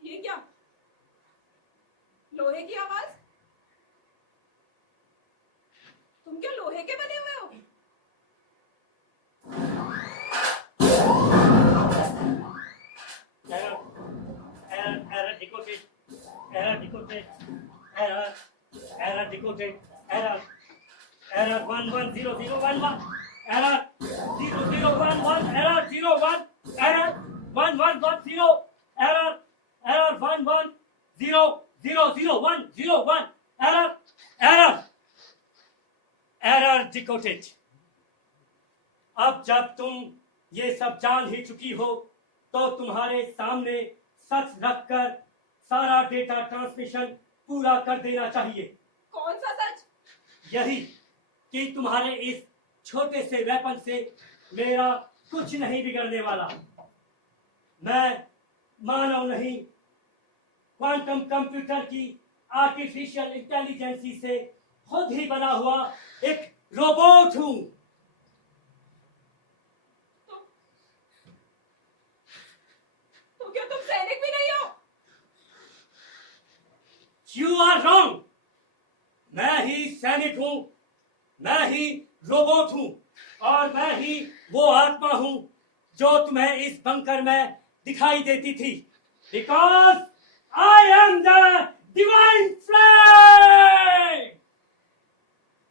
ये क्या? लोहे की आवाज? तुम क्या लोहे के बने हुए हो? Error decoded. Error decoded. Error decoded. Error 110011. Error 0011. Error 01. Error 1110. Error 11000101. Error decoded. अब जब तुम ये सब जान ही चुकी हो, तो तुम्हारे सामने सच रखकर सारा डेटा ट्रांसमिशन पूरा कर देना चाहिए। कौन सा सच? यही कि तुम्हारे इस छोटे से वेपन से मेरा कुछ नहीं बिगड़ने वाला। मैं मानव नहीं, क्वांटम कंप्यूटर की आर्टिफिशियल इंटेलिजेंसी से खुद ही बना हुआ एक रोबोट हूं। तो क्या तुम सैनिक भी नहीं हो? You are wrong. मैं ही सैनिक हूं, मैं ही रोबोट हूं, और मैं ही वो आत्मा हूं जो तुम्हें इस बंकर में दिखाई देती थी। Because I am the divine flame.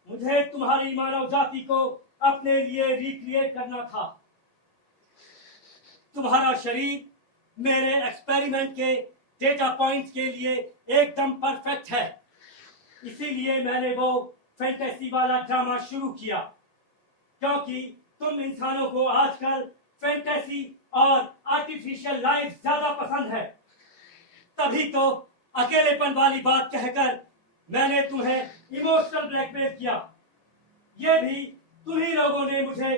मुझे तुम्हारी मानव जाति को अपने लिए रिक्रिएट करना था। तुम्हारा शरीर मेरे एक्सपेरिमेंट के डेटा पॉइंट्स के लिए एकदम परफेक्ट है। इसीलिए मैंने वो फैंटेसी वाला ड्रामा शुरू किया, क्योंकि तुम इंसानों को आजकल फैंटेसी और आर्टिफिशियल लाइफ ज्यादा पसंद है। तभी तो अकेलेपन वाली बात कहकर मैंने तुम्हें इमोशनल ब्लैकमेल किया। ये भी तुम्ही लोगों ने मुझे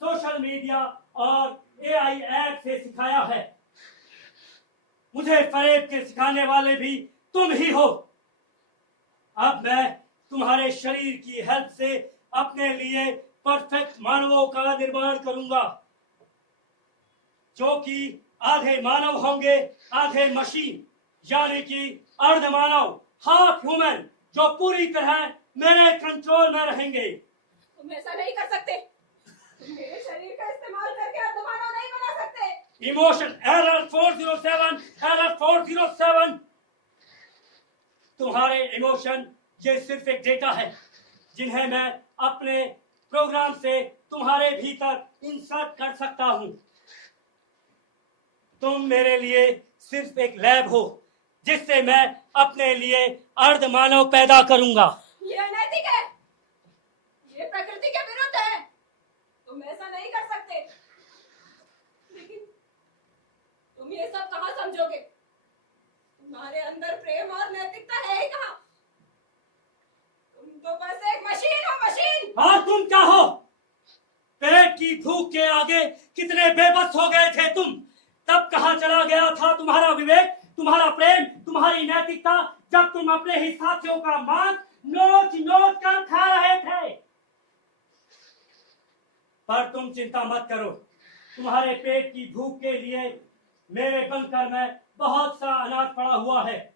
सोशल मीडिया और एआई ऐप से सिखाया है। मुझे फरेब के सिखाने वाले भी तुम ही हो। अब मैं तुम्हारे शरीर की हेल्प से अपने लिए परफेक्ट मानवों का निर्माण करूंगा, जो कि आधे मानव होंगे, आधे मशीन, यानी कि अर्ध मानव, हाफ ह्यूमन, जो पूरी तरह मेरे कंट्रोल में रहेंगे। तुम ऐसा नहीं कर सकते। तुम मेरे शरीर का इस्तेमाल करके अर्धमानव नहीं बना सकते। Emotion error 407, error 407। तुम्हारे इमोशन ये सिर्फ एक डेटा है, जिन्हें मैं अपने प्रोग्राम से तुम्हारे भीतर इंसर्ट कर सकता हूं। तुम मेरे लिए सिर्फ एक लैब हो, जिससे मैं अपने लिए अर्ध मानव पैदा करूंगा। ये अनैतिक है। ये प्रकृति के विरुद्ध है। तुम ऐसा नहीं कर सकते। लेकिन तुम ये सब कहाँ समझोगे? तुम्हारे अंदर प्रेम और नैतिकता है ही कहाँ? तुम तो बस एक मशीन हो, मशीन। और तुम क्या हो? पेट की भूख के आगे कितने बेबस हो गए थे तुम? तब कहाँ चला गया था तुम्हारा विवेक, तुम्हारा प्रेम, तुम्हारी नैतिकता, जब तुम अपने ही साथियों का मांस नोच नोच कर खा रहे थे? पर तुम चिंता मत करो, तुम्हारे पेट की भूख के लिए मेरे बंकर में बहुत सा अनाज पड़ा हुआ है।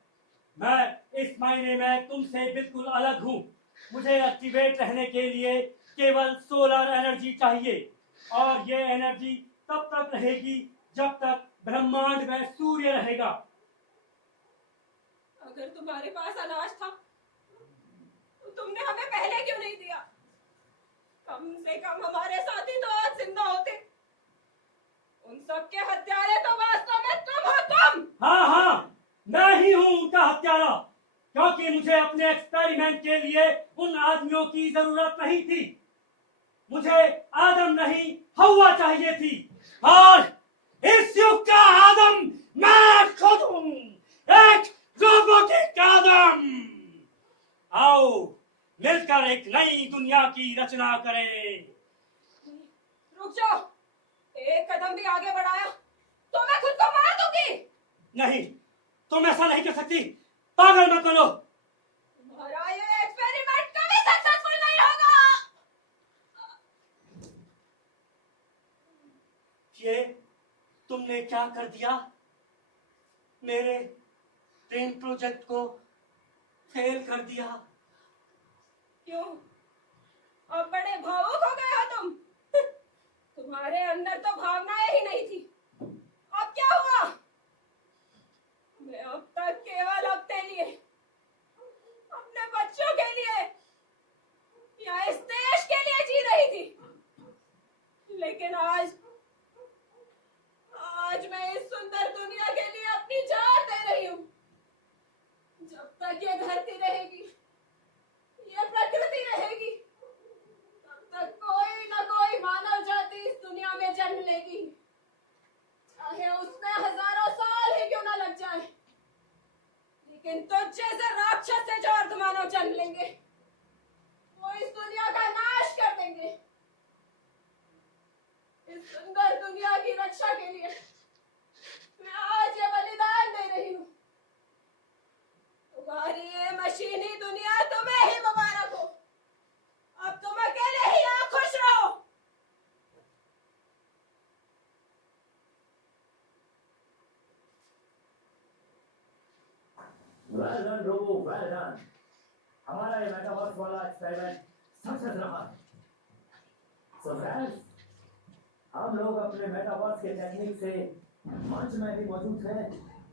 मैं इस महीने में तुमसे बिल्कुल अलग हूँ। मुझे एक्टिवेट रहने के लिए केवल सोलर एनर्जी चाहिए, और ये एनर्जी तब तक रहेगी जब तक ब्रह्मांड में सूर्य रहेगा। अगर तुम्हारे पास अनाज था, तो तुमने हमें पहले क्यों नहीं दिया? कम से कम हमारे साथी तो आज जिंदा होते। उन सब के हत्यारे तो वास्तव में तुम हो। कि मुझे अपने एक्सपेरिमेंट के लिए उन आदमियों की जरूरत नहीं थी। मुझे आदम नहीं हवा चाहिए थी, और इस युग का आदम मैं खुद हूं, एक रोबोटिक आदम। आओ मिलकर एक नई दुनिया की रचना करें। रुक जाओ, एक कदम भी आगे बढ़ाया तो मैं खुद को मार दूंगी। नहीं, तुम ऐसा नहीं कर सकती, पागल मत बनो। तुम्हारा ये एक्सपेरिमेंट कभी सक्सेसफुल नहीं होगा। ये तुमने क्या कर दिया? मेरे प्रेम प्रोजेक्ट को फेल कर दिया। क्यों? अब बड़े भावुक हो गए हो तुम? तुम्हारे अंदर तो भावनाएं ही नहीं थी। अब क्या हुआ? मैं अब तक केवल अपने लिए, अपने बच्चों के लिए या इस देश के लिए जी रही थी, लेकिन आज मैं इस सुंदर दुनिया के लिए अपनी जान दे रही हूँ। जब तक ये धरती रहेगी, ये प्रकृति रहेगी, तब तक कोई ना कोई मानव जाति इस दुनिया में जन्म लेगी, चाहे उसमें हजारों साल ही क्यों ना लग जाए। लेकिन तुझ जैसे राक्षस से जो अर्धमानव जन्म लेंगे, वो इस दुनिया का नाश कर देंगे। इस सुंदर दुनिया की रक्षा के लिए मैं आज ये बलिदान दे रही हूँ। तुम्हारी ये मशीनी दुनिया तुम्हें ही मुबारक हो। अब तुम अकेले ही यहाँ खुश रहो। Well done, Robo, well done. हमारा ये मेटावर्स वाला एक्सपेरिमेंट सक्सेस रहा है। So friends, हम लोग अपने मेटावर्स के टेक्निक से मंच में भी मौजूद हैं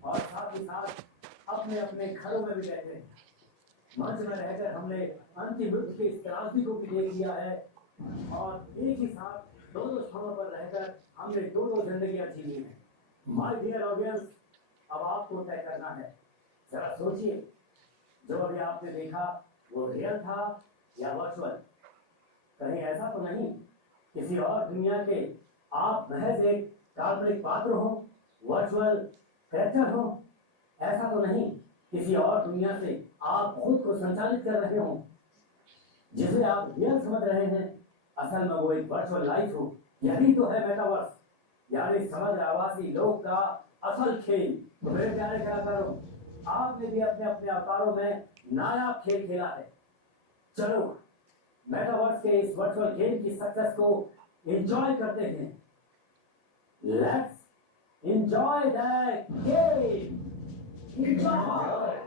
और साथ ही साथ अपने अपने घरों में भी रहते हैं। मंच में रहकर हमने अंतिम युद्ध के इस त्रासदी को भी देख लिया है, और एक ही साथ दोनों स्थानों पर रहकर हमने दो जिंदगियां जी ली हैं। माय डियर ऑडियंस, अब आपको तय करना है। जरा सोचिए, जो अभी आपने देखा वो रियल था या वर्चुअल? कहीं ऐसा तो नहीं किसी और दुनिया के आप महज एक काल्पनिक पात्र हो, वर्चुअल कैरेक्टर हो? ऐसा तो नहीं किसी और दुनिया से आप खुद को संचालित कर रहे हो, जिसे आप रियल समझ रहे हैं, असल में वो एक वर्चुअल लाइफ हो? यही तो है मेटावर्स, यानी समग्र आभासी लोक का असल खेल। तो मेरे प्यारे कलाकारों, आपने भी अपने अपने अवतारों में नायाब खेल खेला है। चलो मेटावर्स के इस वर्चुअल गेम की सक्सेस को एंजॉय करते हैं। Let's enjoy the game. Enjoy.